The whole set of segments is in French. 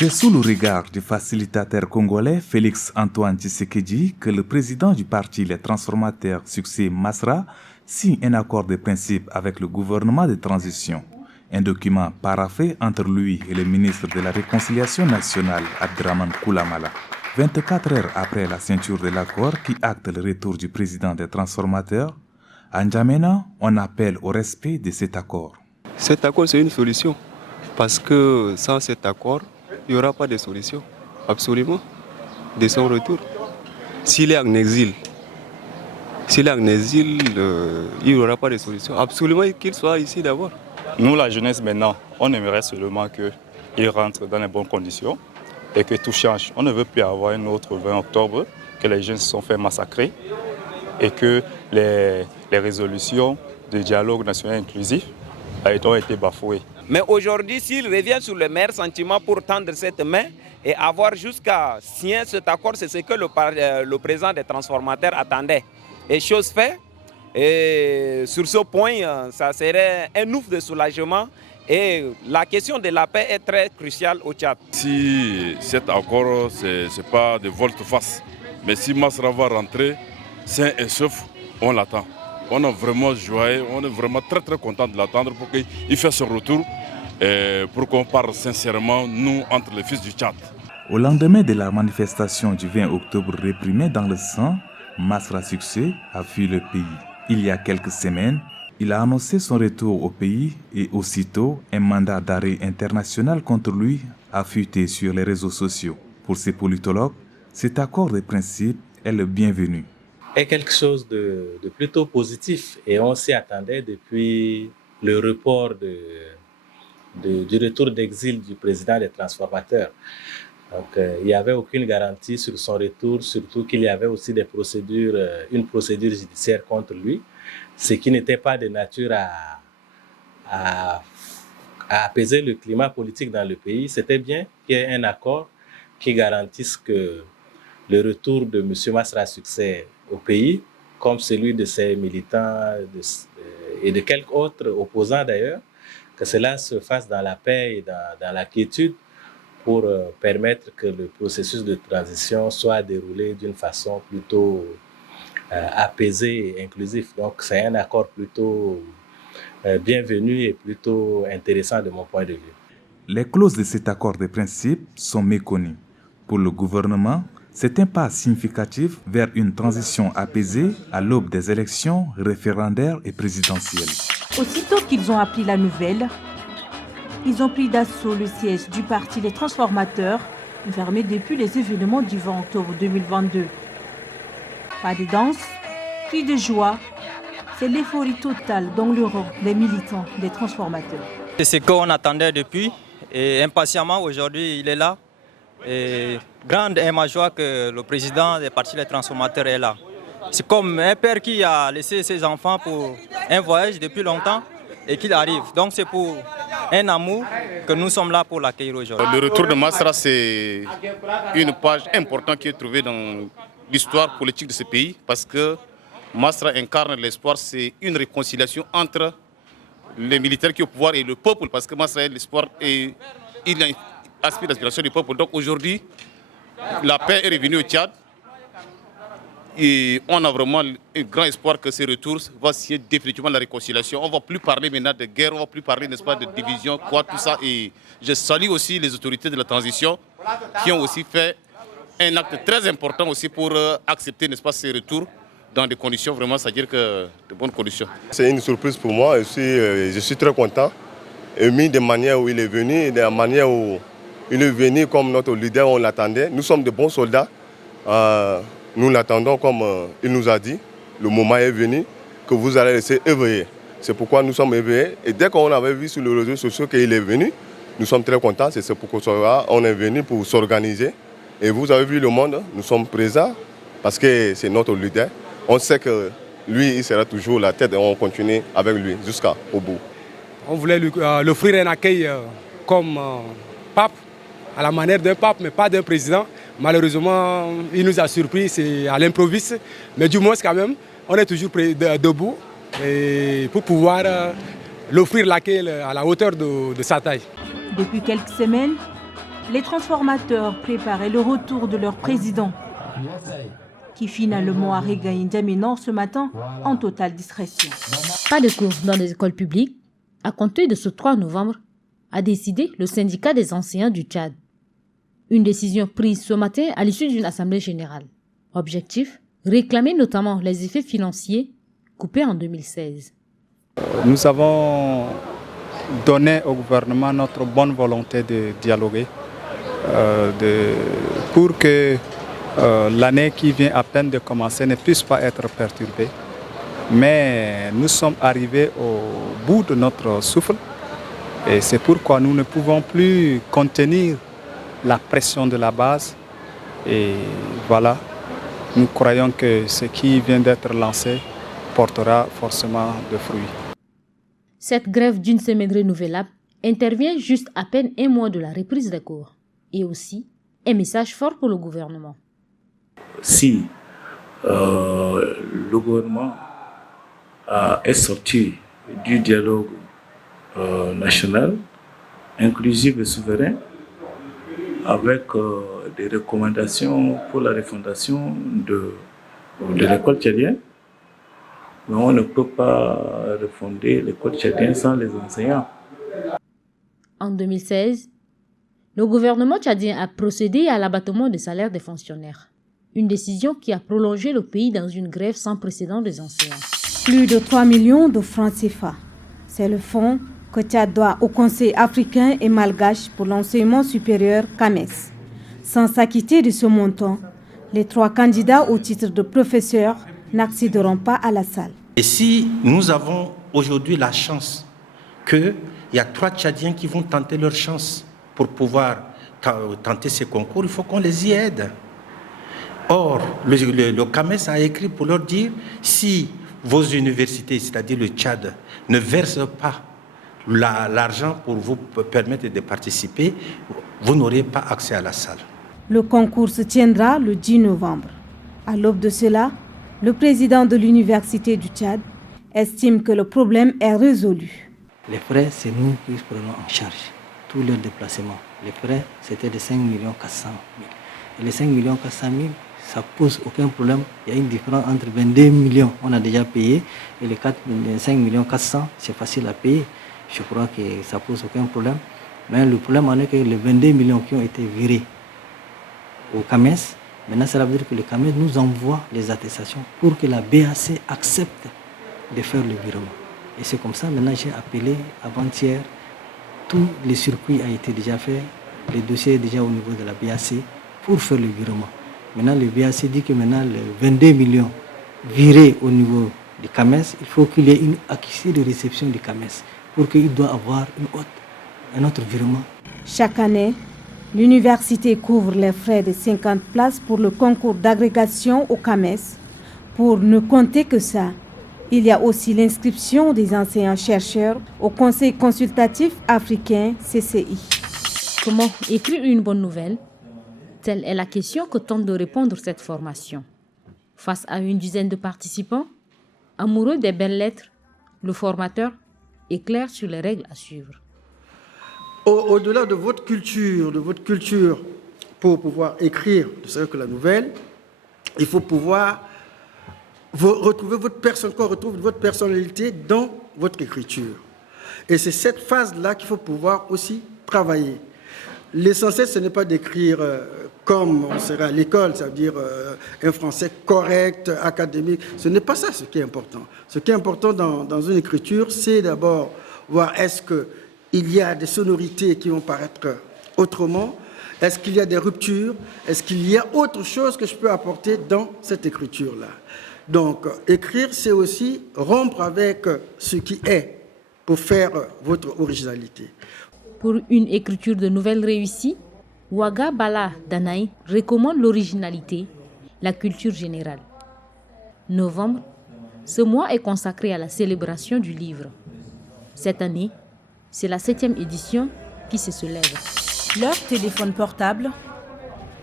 C'est sous le regard du facilitateur congolais Félix Antoine Tshisekedi que le président du parti Les Transformateurs Succès Masra signe un accord de principe avec le gouvernement de transition. Un document paraphé entre lui et le ministre de la Réconciliation nationale Abdraman Koulamala. 24 heures après la signature de l'accord qui acte le retour du président des Transformateurs, à N'Djamena, on appelle au respect de cet accord. Cet accord, c'est une solution. Parce que sans cet accord, il n'y aura pas de solution. Absolument. De son retour. S'il est en exil, il n'y aura pas de solution. Absolument qu'il soit ici d'abord. Nous, la jeunesse, maintenant, on aimerait seulement qu'il rentre dans les bonnes conditions et que tout change. On ne veut plus avoir un autre 20 octobre, que les jeunes se sont fait massacrer et que les résolutions de dialogue national inclusif ont été bafouées. Mais aujourd'hui, s'il revient sur le meilleur sentiment pour tendre cette main et avoir jusqu'à signer cet accord, c'est ce que le président des transformateurs attendait. Et chose faite, et sur ce point, ça serait un ouf de soulagement. Et la question de la paix est très cruciale au Tchad. Si cet accord, ce n'est pas de volte-face, mais si Masra va rentrer, sain et sauf, on l'attend. On est vraiment joyeux, on est vraiment très très content de l'attendre pour qu'il fasse son retour et pour qu'on parle sincèrement, nous, entre les fils du Tchad. Au lendemain de la manifestation du 20 octobre réprimée dans le sang, Masra Succès a fui le pays. Il y a quelques semaines, il a annoncé son retour au pays et aussitôt, un mandat d'arrêt international contre lui a fuité sur les réseaux sociaux. Pour ces politologues, cet accord de principe est le bienvenu. Est quelque chose de plutôt positif et on s'y attendait depuis le report du retour d'exil du président des transformateurs. Donc, il n'y avait aucune garantie sur son retour, surtout qu'il y avait aussi une procédure judiciaire contre lui, ce qui n'était pas de nature à apaiser le climat politique dans le pays. C'était bien qu'il y ait un accord qui garantisse que le retour de M. Masra Succès au pays, comme celui de ses militants et de quelques autres opposants d'ailleurs, que cela se fasse dans la paix et dans la quiétude pour permettre que le processus de transition soit déroulé d'une façon plutôt apaisée et inclusive. Donc c'est un accord plutôt bienvenu et plutôt intéressant de mon point de vue. Les clauses de cet accord de principe sont méconnues. Pour le gouvernement, c'est un pas significatif vers une transition apaisée à l'aube des élections référendaires et présidentielles. Aussitôt qu'ils ont appris la nouvelle, ils ont pris d'assaut le siège du parti Les Transformateurs, fermé depuis les événements du 20 octobre 2022. Pas de danse, cris de joie, c'est l'euphorie totale dans le rang des militants des transformateurs. C'est ce qu'on attendait depuis et impatiemment aujourd'hui il est là. Et grande est ma joie que le président des partis Les Transformateurs est là. C'est comme un père qui a laissé ses enfants pour un voyage depuis longtemps et qu'il arrive. Donc c'est pour un amour que nous sommes là pour l'accueillir aujourd'hui. Le retour de Masra, c'est une page importante qui est trouvée dans l'histoire politique de ce pays parce que Masra incarne l'espoir, c'est une réconciliation entre les militaires qui sont au pouvoir et le peuple parce que Masra est l'espoir et il aspire l'aspiration du peuple. Donc aujourd'hui, la paix est revenue au Tchad et on a vraiment un grand espoir que ce retour va signer définitivement la réconciliation. On ne va plus parler maintenant de guerre, on ne va plus parler, n'est-ce pas, de division, quoi, tout ça. Et je salue aussi les autorités de la transition qui ont aussi fait un acte très important aussi pour accepter, n'est-ce pas, ces retours dans des conditions vraiment, c'est-à-dire que de bonnes conditions. C'est une surprise pour moi, je suis très content. Et mis de manière où il est venu, de la manière où il est venu comme notre leader, on l'attendait. Nous sommes de bons soldats. Nous l'attendons comme il nous a dit. Le moment est venu que vous allez laisser éveiller. C'est pourquoi nous sommes éveillés. Et dès qu'on avait vu sur les réseaux sociaux qu'il est venu, nous sommes très contents. C'est pourquoi on est venu pour s'organiser. Et vous avez vu le monde, nous sommes présents parce que c'est notre leader. On sait que lui, il sera toujours la tête et on continue avec lui jusqu'au bout. On voulait lui offrir un accueil comme pape, à la manière d'un pape, mais pas d'un président. Malheureusement, il nous a surpris, c'est à l'improviste. Mais du moins, quand même, on est toujours debout et pour pouvoir l'offrir l'accueil à la hauteur de sa taille. Depuis quelques semaines, Les transformateurs préparaient le retour de leur président, qui finalement a regagné N'Djamena ce matin en totale discrétion. Pas de cours dans les écoles publiques. À compter de ce 3 novembre, a décidé le syndicat des enseignants du Tchad. Une décision prise ce matin à l'issue d'une assemblée générale. Objectif, réclamer notamment les effets financiers coupés en 2016. Nous avons donné au gouvernement notre bonne volonté de dialoguer pour que l'année qui vient à peine de commencer ne puisse pas être perturbée. Mais nous sommes arrivés au bout de notre souffle et c'est pourquoi nous ne pouvons plus contenir la pression de la base. Et voilà, nous croyons que ce qui vient d'être lancé portera forcément de fruits. Cette grève d'une semaine renouvelable intervient juste à peine un mois de la reprise des cours. Et aussi, un message fort pour le gouvernement. Si le gouvernement est sorti du dialogue national, inclusif et souverain, avec des recommandations pour la refondation de l'école tchadienne, mais on ne peut pas refonder l'école tchadienne sans les enseignants. En 2016, le gouvernement tchadien a procédé à l'abattement des salaires des fonctionnaires. Une décision qui a prolongé le pays dans une grève sans précédent des enseignants. Plus de 3 millions de francs CFA. C'est le fonds que Tchad doit au Conseil africain et malgache pour l'enseignement supérieur CAMES. Sans s'acquitter de ce montant, les 3 candidats au titre de professeur n'accéderont pas à la salle. Et si nous avons aujourd'hui la chance qu'il y a 3 Tchadiens qui vont tenter leur chance pour pouvoir tenter ces concours, il faut qu'on les y aide. Or, le CAMES a écrit pour leur dire, si vos universités, c'est-à-dire le Tchad, ne versent pas l'argent pour vous permettre de participer, vous n'aurez pas accès à la salle. Le concours se tiendra le 10 novembre. À l'aube de cela, le président de l'Université du Tchad estime que le problème est résolu. Les frais, c'est nous qui prenons en charge tous leurs déplacements. Les frais, c'était de 5 400 000. Et les 5 400 000, ça pose aucun problème. Il y a une différence entre 22 millions, on a déjà payé, et les 5 400 000, c'est facile à payer. Je crois que ça pose aucun problème. Mais le problème en est que les 22 millions qui ont été virés au CAMES, maintenant ça veut dire que le CAMES nous envoie les attestations pour que la BAC accepte de faire le virement. Et c'est comme ça, maintenant j'ai appelé avant-hier, tous les circuits ont été déjà faits, les dossiers déjà au niveau de la BAC pour faire le virement. Maintenant le BAC dit que maintenant les 22 millions virés au niveau du CAMES, il faut qu'il y ait une accusé de réception du CAMES pour qu'il doit avoir un autre virement. Chaque année, l'université couvre les frais de 50 places pour le concours d'agrégation au CAMES. Pour ne compter que ça, il y a aussi l'inscription des enseignants-chercheurs au Conseil consultatif africain CCI. Comment écrire une bonne nouvelle? Telle est la question que tente de répondre cette formation. Face à une dizaine de participants, amoureux des belles lettres, le formateur est clair sur les règles à suivre. Au-delà de votre culture, pour pouvoir écrire, c'est-à-dire que la nouvelle, il faut pouvoir retrouver votre personnalité dans votre écriture. Et c'est cette phase-là qu'il faut pouvoir aussi travailler. L'essentiel, ce n'est pas d'écrire comme on serait à l'école, c'est-à-dire un français correct, académique. Ce n'est pas ça ce qui est important. Ce qui est important dans une écriture, c'est d'abord voir est-ce qu'il y a des sonorités qui vont paraître autrement, est-ce qu'il y a des ruptures, est-ce qu'il y a autre chose que je peux apporter dans cette écriture-là. Donc, écrire, c'est aussi rompre avec ce qui est pour faire votre originalité. Pour une écriture de nouvelles réussie, Ouaga Bala Danaï recommande l'originalité, la culture générale. Novembre, ce mois est consacré à la célébration du livre. Cette année, c'est la 7e édition qui se lève. Leur téléphone portable,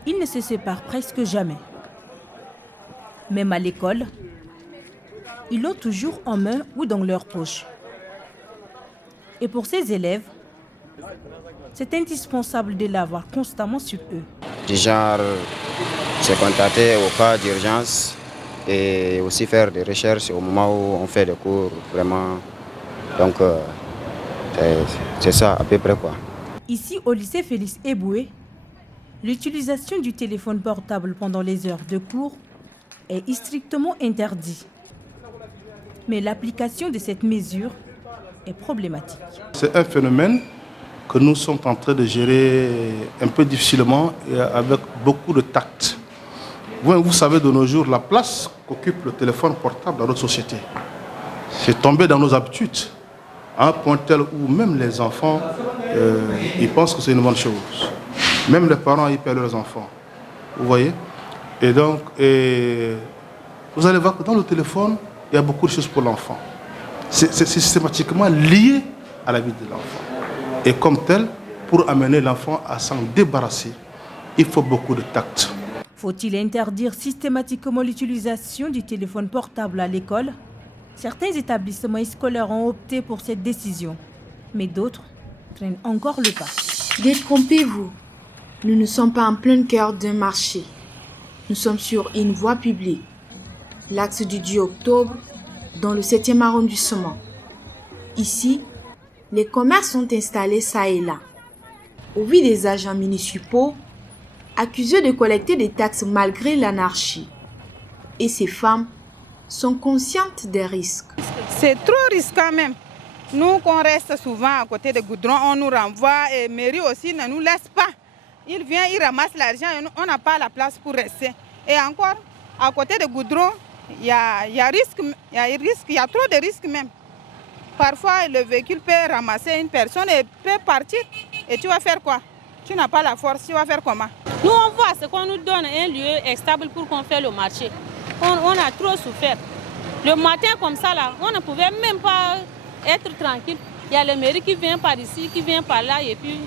ils ne se séparent presque jamais. Même à l'école, ils l'ont toujours en main ou dans leur poche. Et pour ces élèves, C'est indispensable de l'avoir constamment sur eux. Du genre, se contacter au cas d'urgence et aussi faire des recherches au moment où on fait des cours, vraiment. Donc, c'est ça à peu près quoi. Ici, au lycée Félix Eboué, l'utilisation du téléphone portable pendant les heures de cours est strictement interdite. Mais l'application de cette mesure est problématique. C'est un phénomène que nous sommes en train de gérer un peu difficilement et avec beaucoup de tact. Vous savez de nos jours la place qu'occupe le téléphone portable dans notre société. C'est tombé dans nos habitudes, à un point tel où même les enfants, ils pensent que c'est une bonne chose. Même les parents, ils perdent leurs enfants. Vous voyez? Et donc, vous allez voir que dans le téléphone, il y a beaucoup de choses pour l'enfant. C'est systématiquement lié à la vie de l'enfant. Et comme tel, pour amener l'enfant à s'en débarrasser, il faut beaucoup de tact. Faut-il interdire systématiquement l'utilisation du téléphone portable à l'école? Certains établissements scolaires ont opté pour cette décision, mais d'autres prennent encore le pas. Détrompez-vous, nous ne sommes pas en plein cœur d'un marché. Nous sommes sur une voie publique, l'axe du 10 octobre, dans le 7e arrondissement. Ici, les commerces sont installés ça et là. Au vu des agents municipaux, accusés de collecter des taxes malgré l'anarchie. Et ces femmes sont conscientes des risques. C'est trop risquant même. Nous, qu'on reste souvent à côté des goudrons, on nous renvoie et mairie aussi ne nous laisse pas. Il vient, il ramasse l'argent et on n'a pas la place pour rester. Et encore, à côté des goudrons, il y a trop de risques même. Parfois, le véhicule peut ramasser une personne et peut partir. Et tu vas faire quoi? Tu n'as pas la force, tu vas faire comment? Nous, on voit ce qu'on nous donne, un lieu stable pour qu'on fasse le marché. On a trop souffert. Le matin comme ça, là, on ne pouvait même pas être tranquille. Il y a le mairie qui vient par ici, qui vient par là, et puis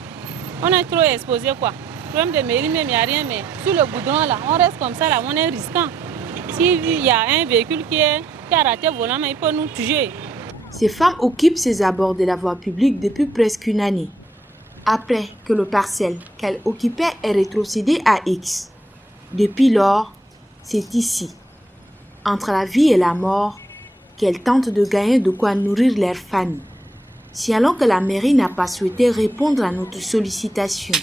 on est trop exposé, quoi. Problème de mairie même, il n'y a rien, mais sur le goudron, là, on reste comme ça, là, on est risquant. S'il y a un véhicule qui a raté le volant, il peut nous tuer. Ces femmes occupent ces abords de la voie publique depuis presque une année. Après que le parcelle qu'elles occupaient est rétrocédé à X. Depuis lors, c'est ici, entre la vie et la mort, qu'elles tentent de gagner de quoi nourrir leur famille. Si alors que la mairie n'a pas souhaité répondre à notre sollicitation.